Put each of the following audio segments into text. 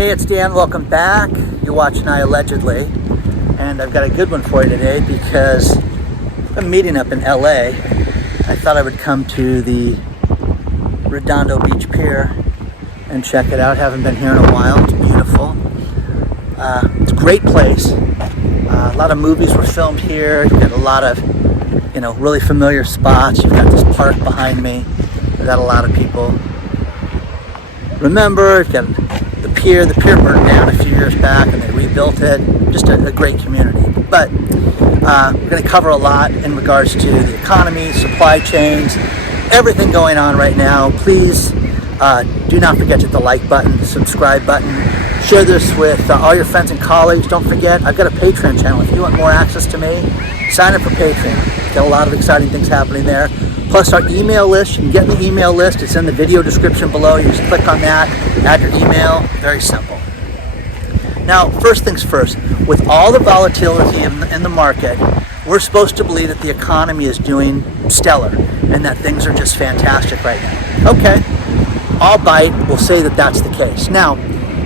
Hey, it's Dan. Welcome back. You're watching iAllegedly, and I've got a good one for you today because I'm meeting up in LA. I thought I would come to the Redondo Beach Pier and check it out. Haven't been here in a while. It's beautiful. It's a great place. A lot of movies were filmed here. You've got a lot of, really familiar spots. You've got this park behind me that a lot of people remember. You've got the pier burned down a few years back and they rebuilt it. Just a great community. But we're going to cover a lot in regards to the economy, supply chains, everything going on right now. Please do not forget to hit the like button, the subscribe button. Share this with all your friends and colleagues. Don't forget, I've got a Patreon channel. If you want more access to me, sign up for Patreon. Got a lot of exciting things happening there. Plus our email list. You can get in the email list. It's in the video description below. You just click on that, add your email. Very simple. Now, first things first. With all the volatility in the market, we're supposed to believe that the economy is doing stellar and that things are just fantastic right now. Okay, I'll bite. We'll say that that's the case. Now,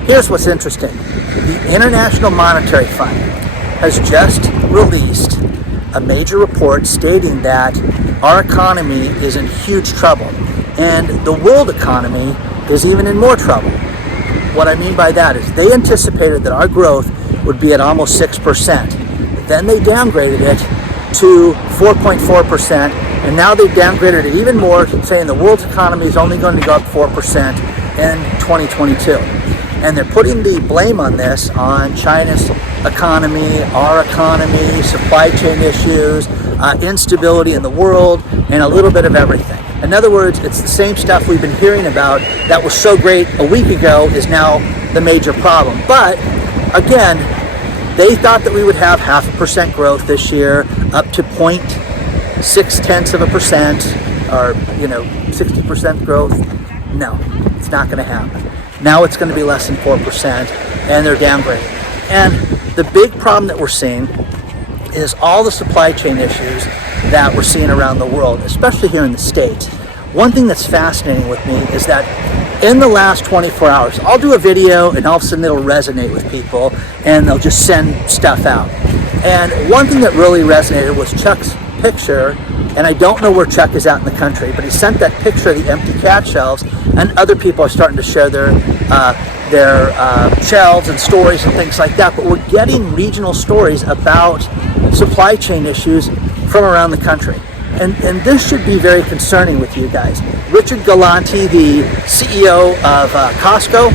here's what's interesting. The International Monetary Fund has just released a major report stating that our economy is in huge trouble and the world economy is even in more trouble. What I mean by that is they anticipated that our growth would be at almost 6%. Then they downgraded it to 4.4%, and now they've downgraded it even more, saying the world's economy is only going to go up 4% in 2022. And they're putting the blame on this on China's economy, our economy, supply chain issues, instability in the world, and a little bit of everything. In other words, it's the same stuff we've been hearing about that was so great a week ago is now the major problem. But again, they thought that we would have 0.5% growth this year, up to 0.6% or 60% growth. No, it's not going to happen. Now it's going to be less than 4%, and they're downgrading. And the big problem that we're seeing is all the supply chain issues that we're seeing around the world, especially here in the States. One thing that's fascinating with me is that in the last 24 hours, I'll do a video and all of a sudden it'll resonate with people and they'll just send stuff out. And one thing that really resonated was Chuck's picture, and I don't know where Chuck is out in the country, but he sent that picture of the empty cat shelves, and other people are starting to share their shelves and stories and things like that. But we're getting regional stories about supply chain issues from around the country. And this should be very concerning with you guys. Richard Galanti, the CEO of Costco,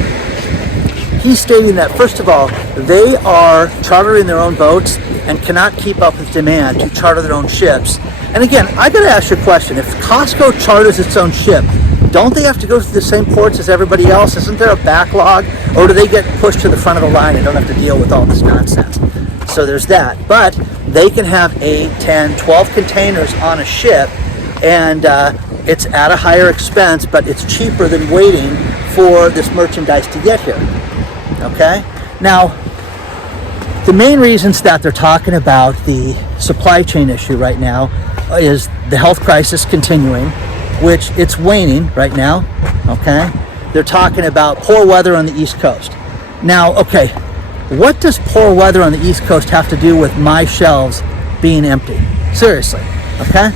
he's stating that, first of all, they are chartering their own boats and cannot keep up with demand to charter their own ships. And again, I got to ask you a question. If Costco charters its own ship, don't they have to go through the same ports as everybody else? Isn't there a backlog? Or do they get pushed to the front of the line and don't have to deal with all this nonsense? So there's that. But they can have 8, 10, 12 containers on a ship, and it's at a higher expense, but it's cheaper than waiting for this merchandise to get here. Okay? Now, the main reasons that they're talking about the supply chain issue right now is the health crisis continuing, which it's waning right now. Okay? They're talking about poor weather on the East Coast. Now, okay, what does poor weather on the East Coast have to do with my shelves being empty? Seriously, okay?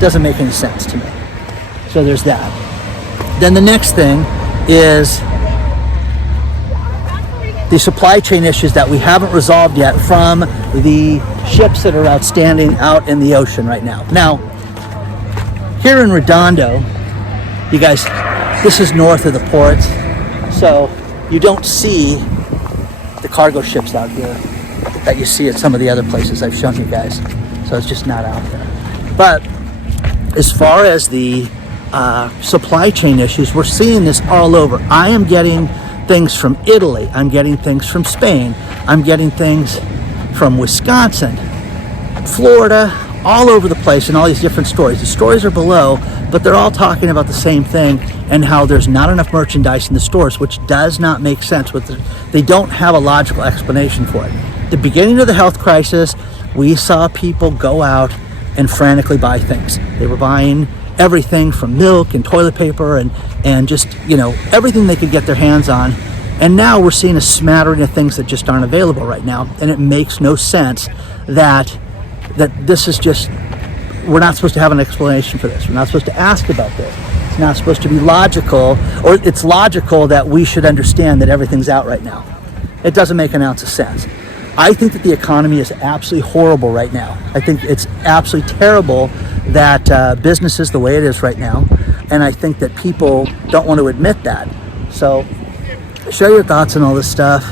Doesn't make any sense to me. So there's that. Then the next thing is the supply chain issues that we haven't resolved yet from the ships that are outstanding out in the ocean right now. Now, here in Redondo, you guys, this is north of the ports, so you don't see the cargo ships out here that you see at some of the other places I've shown you guys. So it's just not out there. But as far as the supply chain issues, we're seeing this all over. I am getting things from Italy. I'm getting things from Spain. I'm getting things from Wisconsin, Florida, all over the place, and all these different stories. The stories are below, but they're all talking about the same thing and how there's not enough merchandise in the stores, which does not make sense. They don't have a logical explanation for it. The beginning of the health crisis, we saw people go out and frantically buy things. They were buying everything from milk and toilet paper and just, everything they could get their hands on. And now we're seeing a smattering of things that just aren't available right now. And it makes no sense that this is just, we're not supposed to have an explanation for this. We're not supposed to ask about this. It's not supposed to be logical, or it's logical that we should understand that everything's out right now. It doesn't make an ounce of sense. I think that the economy is absolutely horrible right now. I think it's absolutely terrible that business is the way it is right now. And I think that people don't want to admit that. So share your thoughts on all this stuff.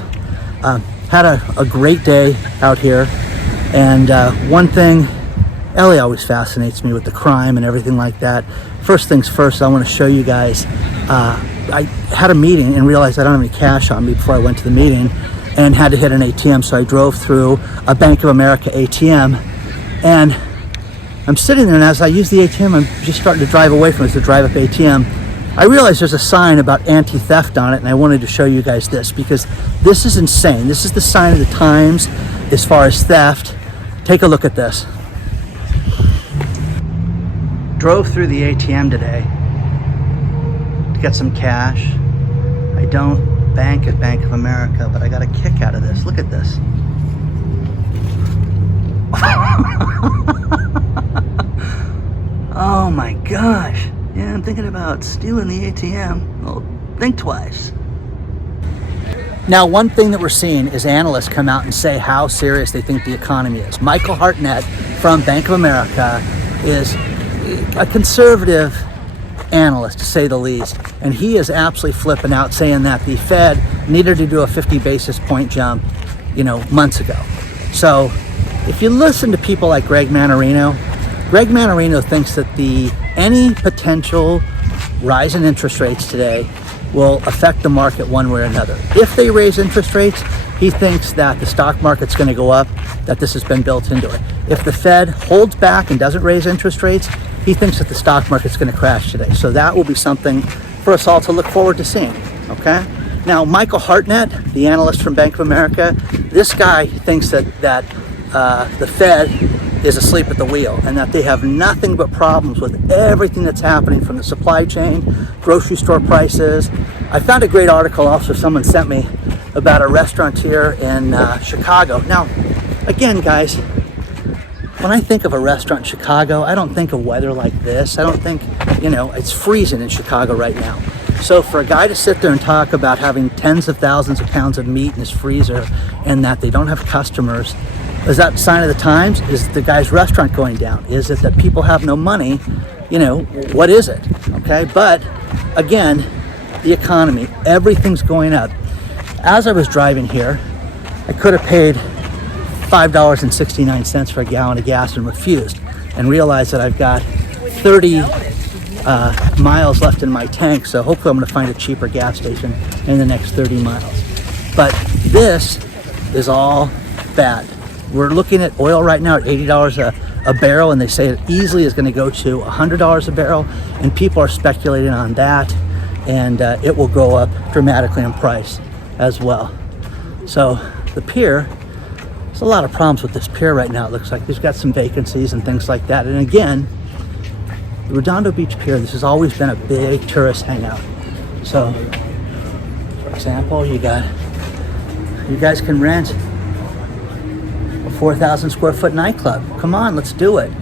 Had a great day out here. And one thing, Ellie always fascinates me with the crime and everything like that. First things first, I want to show you guys, I had a meeting and realized I don't have any cash on me before I went to the meeting and had to hit an ATM. So I drove through a Bank of America ATM, and I'm sitting there, and as I use the ATM, I'm just starting to drive away from it, to drive up ATM. I realized there's a sign about anti-theft on it, and I wanted to show you guys this because this is insane. This is the sign of the times as far as theft. Take a look at this. Drove through the ATM today to get some cash. I don't bank at Bank of America, but I got a kick out of this. Look at this. Oh my gosh. Yeah, I'm thinking about stealing the ATM. Well, think twice. Now, one thing that we're seeing is analysts come out and say how serious they think the economy is. Michael Hartnett from Bank of America is a conservative analyst, to say the least, and he is absolutely flipping out, saying that the Fed needed to do a 50 basis point jump, months ago. So if you listen to people like Greg Mannarino thinks that any potential rise in interest rates today will affect the market one way or another. If they raise interest rates, he thinks that the stock market's going to go up, that this has been built into it. If the Fed holds back and doesn't raise interest rates, he thinks that the stock market's going to crash today. So that will be something for us all to look forward to seeing, okay? Now, Michael Hartnett, the analyst from Bank of America, this guy thinks that the Fed is asleep at the wheel and that they have nothing but problems with everything that's happening, from the supply chain, grocery store prices. I found a great article also someone sent me about a restaurateur in Chicago. Now, again, guys, when I think of a restaurant in Chicago, I don't think of weather like this. I don't think, it's freezing in Chicago right now. So for a guy to sit there and talk about having tens of thousands of pounds of meat in his freezer and that they don't have customers, is that a sign of the times? Is the guy's restaurant going down? Is it that people have no money? What is it? Okay, but again, the economy, everything's going up. As I was driving here, I could have paid $5.69 for a gallon of gas and refused, and realized that I've got 30 miles left in my tank, so hopefully I'm going to find a cheaper gas station in the next 30 miles. But this is all bad. We're looking at oil right now at $80 a barrel, and they say it easily is going to go to $100 a barrel, and people are speculating on that, and it will go up dramatically in price as well. So the pier, there's a lot of problems with this pier right now. It looks like there's got some vacancies and things like that. And again, the Redondo Beach Pier, this has always been a big tourist hangout. So, for example, you guys can rent a 4,000 square foot nightclub. Come on, let's do it.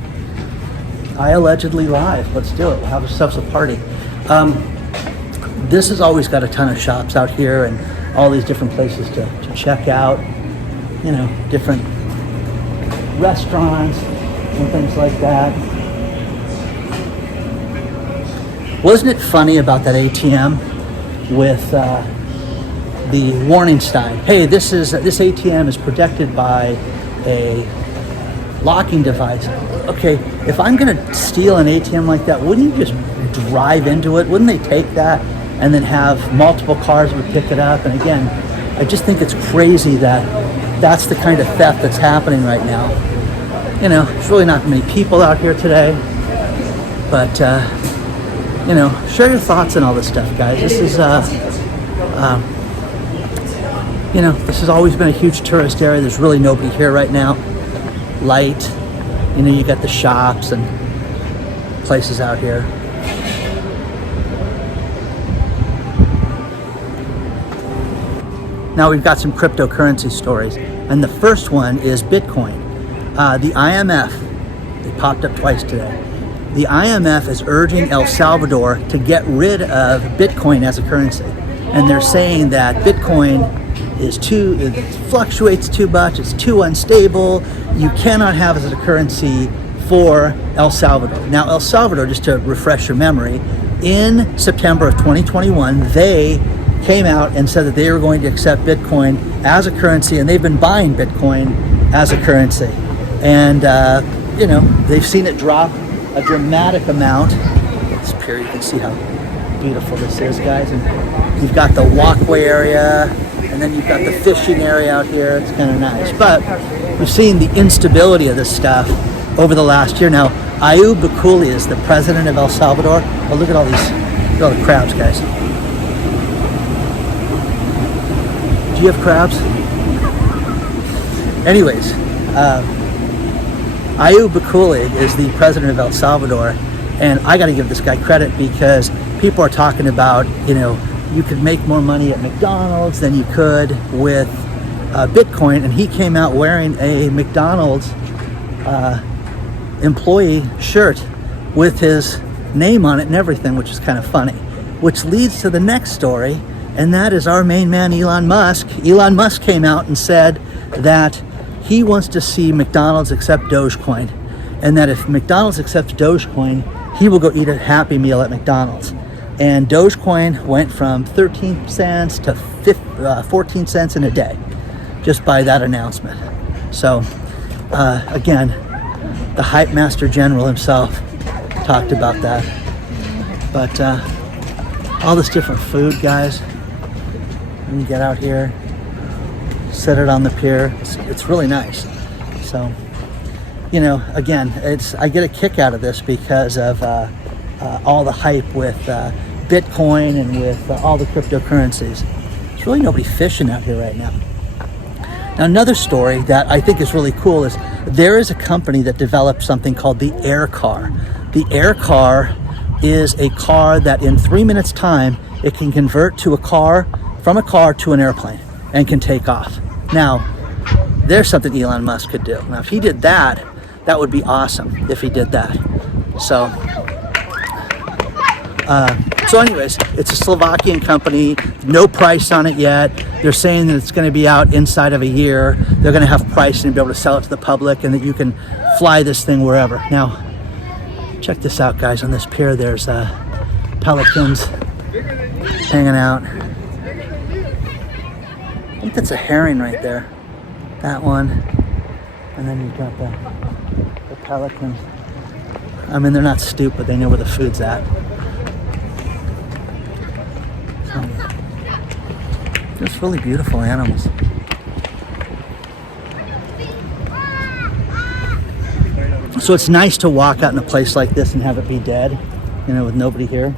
iAllegedly live, let's do it. We'll have ourselves a party. This has always got a ton of shops out here and all these different places to check out, different restaurants and things like that. Wasn't it funny about that ATM with the warning sign? Hey, this ATM is protected by a locking device. Okay, if I'm gonna steal an ATM like that, wouldn't you just drive into it? Wouldn't they take that and then have multiple cars would pick it up? And again, I just think it's crazy that that's the kind of theft that's happening right now. There's really not many people out here today, but share your thoughts on all this stuff, guys. This is this has always been a huge tourist area. There's really nobody here right now. Light, you got the shops, and places out here. Now we've got some cryptocurrency stories, and the first one is Bitcoin. The IMF, they popped up twice today. The IMF is urging El Salvador to get rid of Bitcoin as a currency, and they're saying that Bitcoin it fluctuates too much, it's too unstable, you cannot have it as a currency for El Salvador. Now El Salvador, just to refresh your memory, in September of 2021, they came out and said that they were going to accept Bitcoin as a currency, and they've been buying Bitcoin as a currency. And, they've seen it drop a dramatic amount. This pier, you can see how beautiful this is, guys. And you've got the walkway area, and then you've got the fishing area out here. It's kind of nice. But we've seen the instability of this stuff over the last year. Now, Ayub Bakuli is the president of El Salvador. Oh, look at all the crabs, guys. Do you have crabs? Anyways, Ayub Bakuli is the president of El Salvador, and I got to give this guy credit because people are talking about, you could make more money at McDonald's than you could with Bitcoin, and he came out wearing a McDonald's employee shirt with his name on it and everything, which is kind of funny. Which leads to the next story, and that is our main man, Elon Musk. Elon Musk came out and said that he wants to see McDonald's accept Doge Coin, and that if McDonald's accepts Doge Coin, he will go eat a Happy Meal at McDonald's. And Doge Coin went from 13 cents to 14 cents in a day, just by that announcement. So, again, the hype master general himself talked about that. But all this different food, guys. You can get out here, set it on the pier. It's really nice. So, again, I get a kick out of this because of all the hype with Bitcoin and with all the cryptocurrencies. There's really nobody fishing out here right now. Now, another story that I think is really cool is there is a company that developed something called the Air Car. The Air Car is a car that in 3 minutes time, it can convert from a car to an airplane and can take off. Now, there's something Elon Musk could do. Now, if he did that, that would be awesome if he did that. So anyways, it's a Slovakian company, no price on it yet. They're saying that it's going to be out inside of a year. They're going to have pricing and be able to sell it to the public, and that you can fly this thing wherever. Now, check this out, guys. On this pier, there's pelicans hanging out. I think that's a herring right there. That one. And then you've got the pelicans. I mean, they're not stupid. They know where the food's at. So, just really beautiful animals. So it's nice to walk out in a place like this and have it be dead, with nobody here.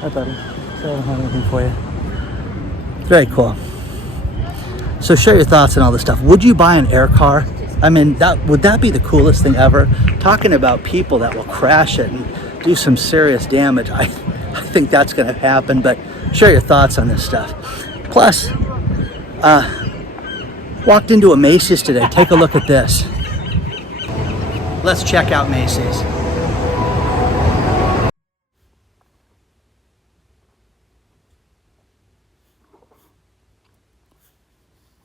Hi, buddy. So I don't have anything for you. Very cool. So share your thoughts on all this stuff. Would you buy an air car? I mean, would that be the coolest thing ever? Talking about people that will crash it and do some serious damage. I think that's going to happen, but share your thoughts on this stuff. Plus, walked into a Macy's today. Take a look at this. Let's check out Macy's.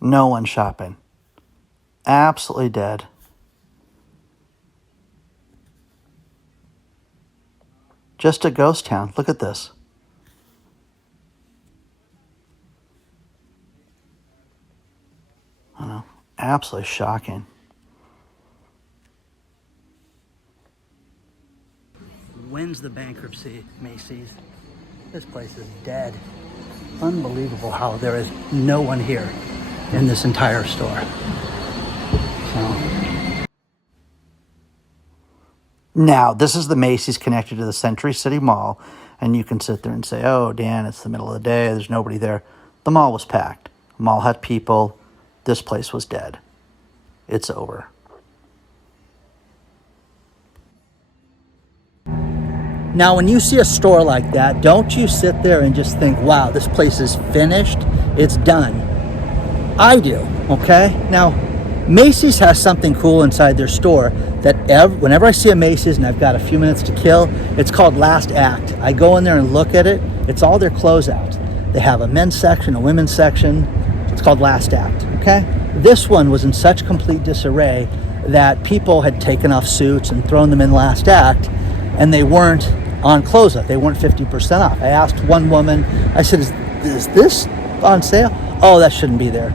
No one shopping. Absolutely dead. Just a ghost town. Look at this. I know. Absolutely shocking. When's the bankruptcy, Macy's? This place is dead. Unbelievable how there is no one here in this entire store. Now, this is the Macy's connected to the Century City Mall, and you can sit there and say, oh, Dan, it's the middle of the day, there's nobody there. The mall was packed. Mall had people. This place was dead. It's over. Now, when you see a store like that, don't you sit there and just think, wow, this place is finished. It's done. I do, okay? Now, Macy's has something cool inside their store that whenever I see a Macy's and I've got a few minutes to kill, it's called Last Act. I go in there and look at it. It's all their closeouts. They have a men's section, a women's section. It's called Last Act, okay? This one was in such complete disarray that people had taken off suits and thrown them in Last Act, and they weren't on closeout. They weren't 50% off. I asked one woman, I said, is this on sale? Oh, that shouldn't be there.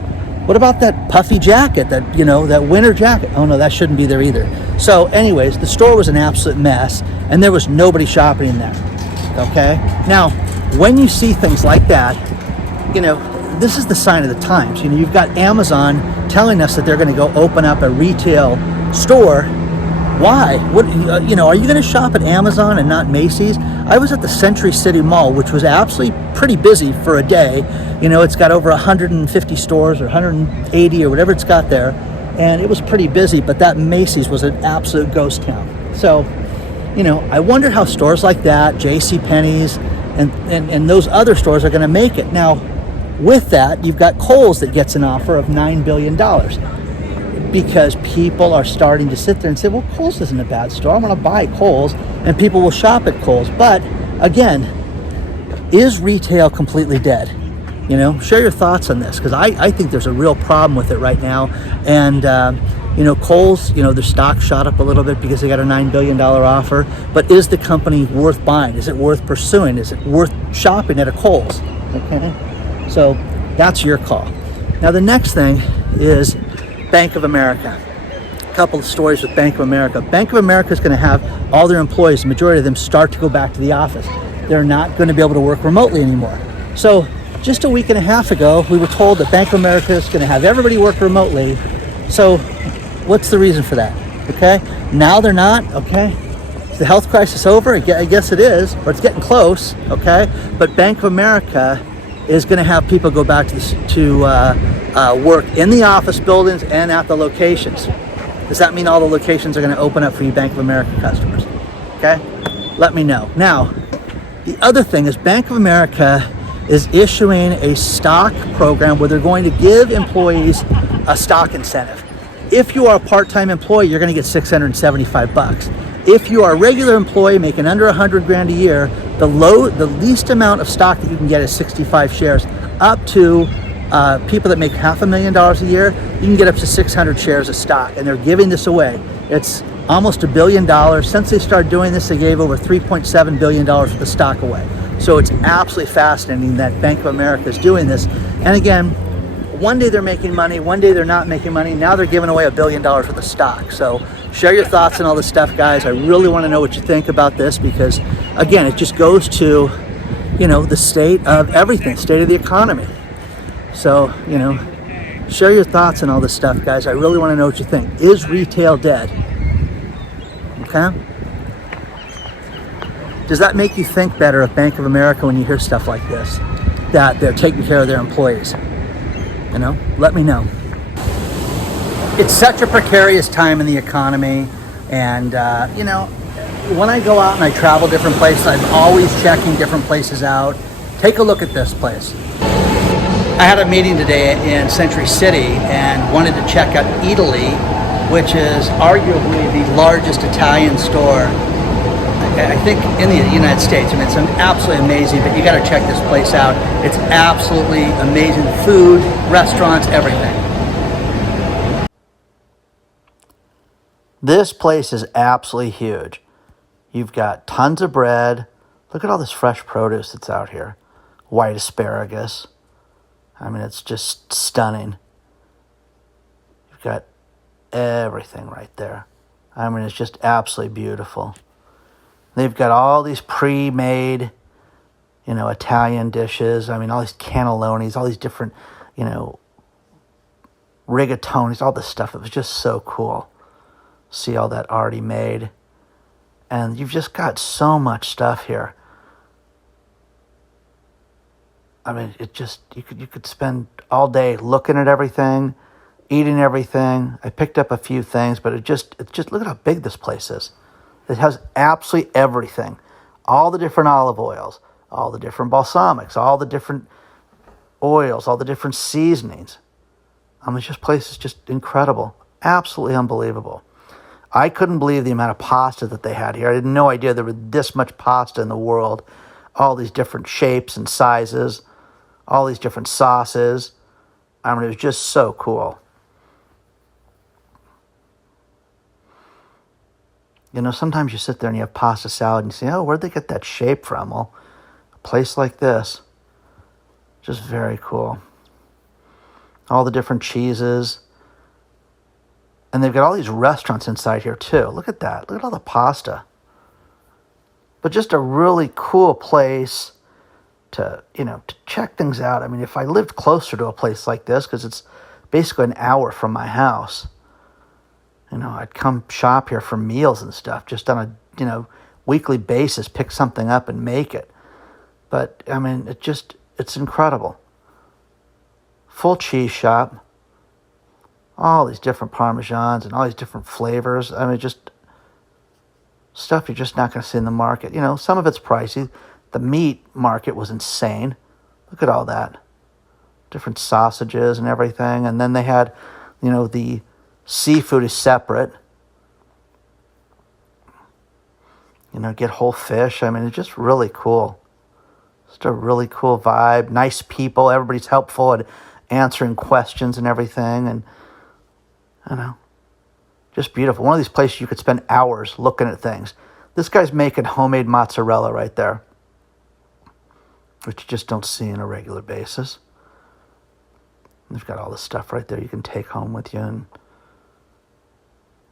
What about that puffy jacket, that winter jacket? Oh no, that shouldn't be there either. So anyways, the store was an absolute mess, and there was nobody shopping in there, okay? Now, when you see things like that, this is the sign of the times. You've got Amazon telling us that they're going to go open up a retail store. Why? What? Are you going to shop at Amazon and not Macy's? I was at the Century City Mall, which was absolutely pretty busy for a day. It's got over 150 stores or 180 or whatever it's got there, and it was pretty busy, but that Macy's was an absolute ghost town. So, I wonder how stores like that, JCPenney's, and those other stores are going to make it. Now, with that, you've got Kohl's that gets an offer of $9 billion. Because people are starting to sit there and say, well, Kohl's isn't a bad store. I'm going to buy Kohl's, and people will shop at Kohl's. But again, is retail completely dead? Share your thoughts on this, because I think there's a real problem with it right now. And, Kohl's, their stock shot up a little bit because they got a $9 billion offer. But is the company worth buying? Is it worth pursuing? Is it worth shopping at a Kohl's? Okay, so that's your call. Now, the next thing is Bank of America. A couple of stories with Bank of America. Bank of America is going to have all their employees, the majority of them, start to go back to the office. They're not going to be able to work remotely anymore. So just a week and a half ago, we were told that Bank of America is going to have everybody work remotely. So what's the reason for that? Okay, now they're not. Okay, is the health crisis over? I guess it is, or it's getting close. Okay, but Bank of America is going to have people go back to work in the office buildings and at the locations. Does that mean all the locations are going to open up for you Bank of America customers? Okay, let me know. Now, the other thing is Bank of America is issuing a stock program where they're going to give employees a stock incentive. If you are a part-time employee, you're going to get $675. If you are a regular employee making under $100,000 a year, the least amount of stock that you can get is 65 shares. Up to people that make $500,000 a year, you can get up to 600 shares of stock, and they're giving this away. It's almost $1 billion. Since they started doing this, they gave over $3.7 billion worth of stock away. So it's absolutely fascinating that Bank of America is doing this. And again, one day they're making money, one day they're not making money. Now they're giving away $1 billion worth of stock. So share your thoughts on all this stuff, guys. I really want to know what you think about this, because again, it just goes to, the state of everything, state of the economy. So, share your thoughts on all this stuff, guys. I really want to know what you think. Is retail dead? Okay? Does that make you think better of Bank of America when you hear stuff like this? That they're taking care of their employees? Let me know. It's such a precarious time in the economy, and when I go out and I travel different places, I'm always checking different places out. Take a look at this place. I had a meeting today in Century City and wanted to check out Italy, which is arguably the largest Italian store, I think, in the United States. I mean, it's absolutely amazing, but you got to check this place out. It's absolutely amazing. Food, restaurants, everything. This place is absolutely huge. You've got tons of bread. Look at all this fresh produce that's out here. White asparagus. I mean, it's just stunning. You've got everything right there. I mean, it's just absolutely beautiful. They've got all these pre-made, Italian dishes. I mean, all these cannellonis, all these different, rigatonis, all this stuff. It was just so cool. See all that already made. And you've just got so much stuff here. I mean, it just, you could spend all day looking at everything, eating everything. I picked up a few things, but it's just look at how big this place is. It has absolutely everything. All the different olive oils, all the different balsamics, all the different oils, all the different seasonings. I mean, this place is just incredible. Absolutely unbelievable. I couldn't believe the amount of pasta that they had here. I had no idea there was this much pasta in the world. All these different shapes and sizes, all these different sauces. I mean, it was just so cool. You know, sometimes you sit there and you have pasta salad and you say, oh, where'd they get that shape from? Well, a place like this, just very cool. All the different cheeses. And they've got all these restaurants inside here too. Look at that. Look at all the pasta. But just a really cool place to check things out. I mean, if I lived closer to a place like this, because it's basically an hour from my house, I'd come shop here for meals and stuff, just on a, weekly basis, pick something up and make it. But, I mean, it's incredible. Full cheese shop. All these different Parmesans and all these different flavors. I mean, just stuff you're just not going to see in the market. Some of it's pricey. The meat market was insane. Look at all that. Different sausages and everything. And then they had, the seafood is separate. Get whole fish. I mean, it's just really cool. Just a really cool vibe. Nice people. Everybody's helpful at answering questions and everything. And, just beautiful. One of these places you could spend hours looking at things. This guy's making homemade mozzarella right there, which you just don't see on a regular basis. They've got all this stuff right there you can take home with you, and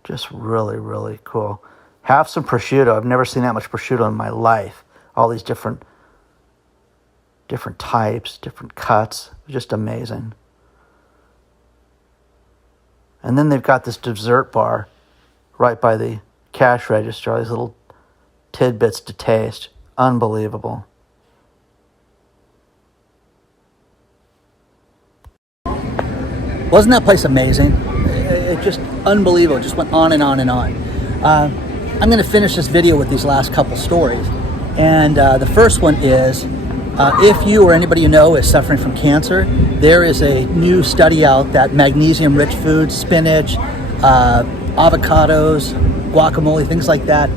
just really, really cool. Have some prosciutto. I've never seen that much prosciutto in my life. All these different types, different cuts. Just amazing. And then they've got this dessert bar right by the cash register. All these little tidbits to taste. Unbelievable. Wasn't that place amazing? It just unbelievable. It just went on and on and on. I'm going to finish this video with these last couple stories. And the first one is, if you or anybody you know is suffering from cancer, there is a new study out that magnesium-rich foods, spinach, avocados, guacamole, things like that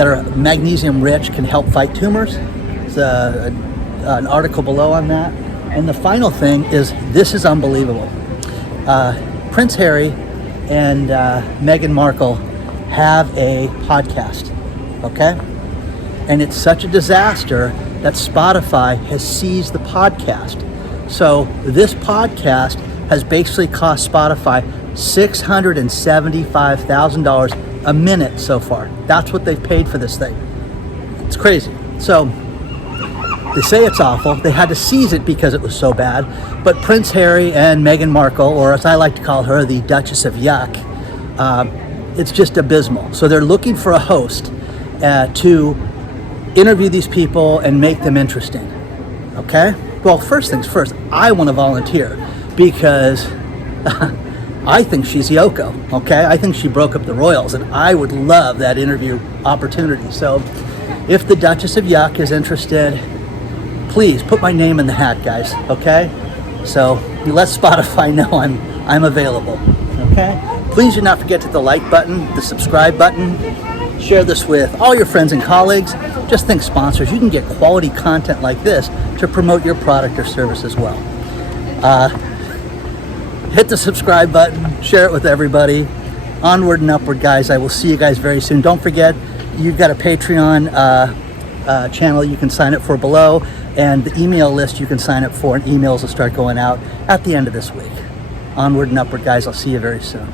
are magnesium-rich can help fight tumors. There's an article below on that. And the final thing is, this is unbelievable. Prince Harry and Meghan Markle have a podcast, okay? And it's such a disaster that Spotify has seized the podcast. So this podcast has basically cost Spotify $675,000 a minute so far. That's what they've paid for this thing. It's crazy. So they say it's awful. They had to seize it because it was so bad. But Prince Harry and Meghan Markle, or as I like to call her, the Duchess of Yuck, it's just abysmal. So they're looking for a host to interview these people and make them interesting. Okay? Well, first things first, I want to volunteer because I think she's Yoko. Okay? I think she broke up the royals, and I would love that interview opportunity. So if the Duchess of Yuck is interested, please put my name in the hat, guys. Okay? So you let Spotify know I'm available. Okay? Please do not forget to hit the like button, the subscribe button. Share this with all your friends and colleagues. Just think sponsors. You can get quality content like this to promote your product or service as well. Hit the subscribe button. Share it with everybody. Onward and upward, guys. I will see you guys very soon. Don't forget, you've got a Patreon channel you can sign up for below, and the email list you can sign up for, and emails will start going out at the end of this week. Onward and upward, guys. I'll see you very soon.